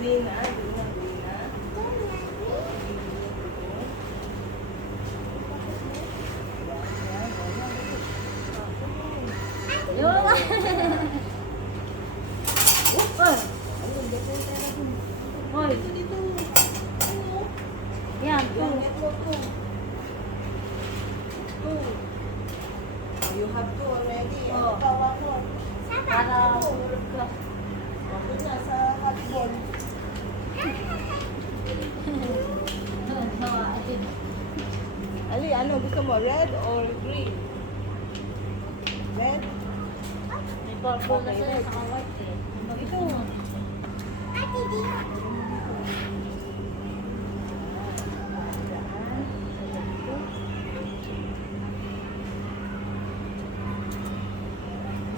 Green na. Green na. Green na. Yung. Hoy. Dito. Yan. Two. You have two already. Oh. Bawa ko. Para. Ako na sa hotball. Ali, ano gusto mo? Red or green? Red? May purple na sila sa white eh. Ito.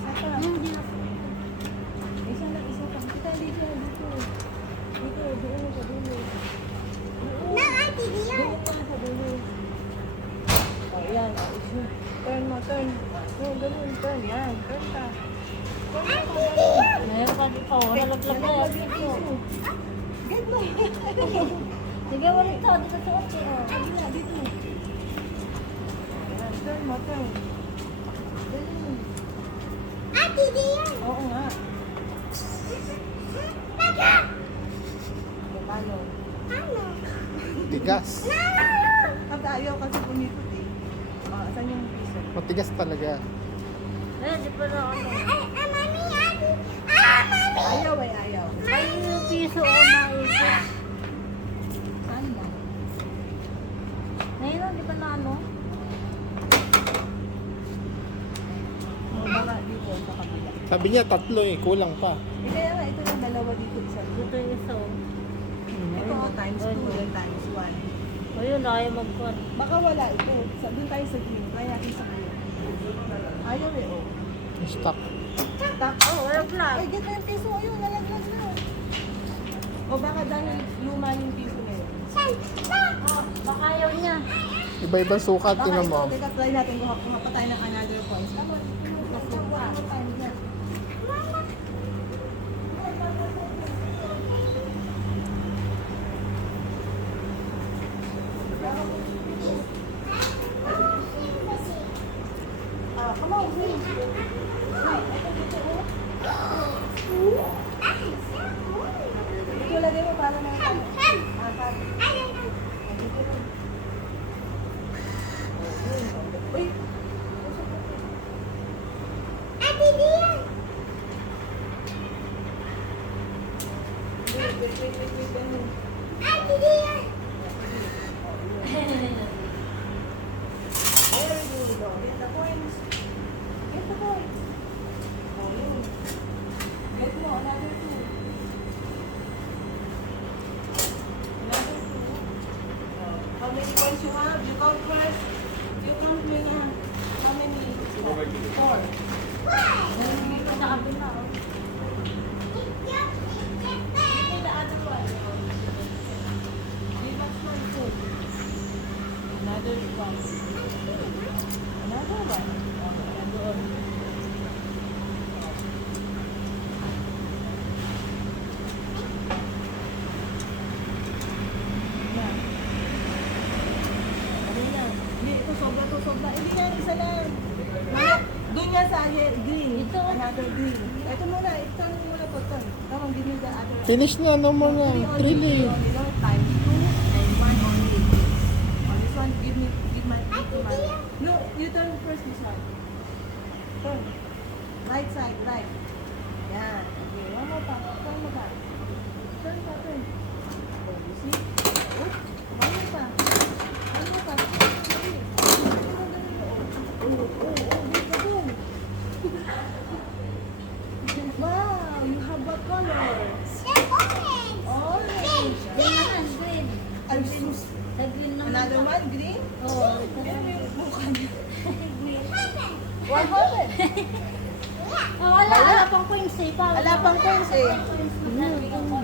Isa pa. Isa lang, isa pa. Kita dito, dito. Dito, doon sa dulo. Doon ka sa dulo. Oh, yan. Turn mo, turn. No, ganun, turn. Yan, turn ka. Turn ka, ganun. Meron pa dito. Nalaglag na yan. Get mo. Sige, ulit to. Dito suot eh. Oh. Dito, dito. Yan, turn mo, turn. Ganun. Oo nga. Paano? Tigas. Kapag ayaw kasi pumipot eh. Saan yung piso? Matigas talaga. Eh, di pa na ano. Ayaw eh, ayaw. Ay, yung piso o maisip. Saan ba? Ngayon, di pa na ano. Baka dito sa kabila. Sabi niya tatlo eh, kulang pa. Kaya nga, ito yung dalawa dito, isa dito. Dito yung isa oh. Ito times 2 and times 1. O yun, ayaw magkuhan. Baka wala ito. Doon tayo sa green. Kaya natin sa green. Ayaw eh, oh. Stock. Tak. Oh, wala flag. Ay, get mo yung piso. Ayun, nalaglag na. O baka dahil luma yung piso na yun. Oh, baka ayaw niya. Iba-ibang sukat, Baka tingnan ito, mo. teka, try natin kuha tayo ng another points. Tama, one more time dyan. Come on, green. Ito lagay mo para na. Uy! Wait. Very good. Get the points. Get the points. Oh, yun. Get mo, another two. Another two. Oh, how many points you have? You count first. You count me na. How many? Four. Dito sa kabila oh. The other one. Give us one too. Another one. Another one. Okay, another one. Yan. Ano yan? Hindi, ito sobra, ito sobra. Hindi yan, isa lang. Doon nga sa green. Ito. Another green. Ito muna, ito muna po ito. Come on, give me the other one. Finish na, no more na. Three 3 only, leave. only, no? Times 2 and 1 only. On this one, give my. No, you turn first this one. Turn. Right side, right. Yan. Okay, one more pa. Turn mo pa. Turn pa, turn. Oh, you see? Oh, one more pa. One more pa. Okay. Wait, boom. Wow, you have a color. Orange. Green naman, green. Ay, sus. Sa green naman. Another one, green? Oo. Yan yung mukha niya. Green. 100. Oh, wala. Wala pang coins eh. Wala pang coins eh. Coins mo.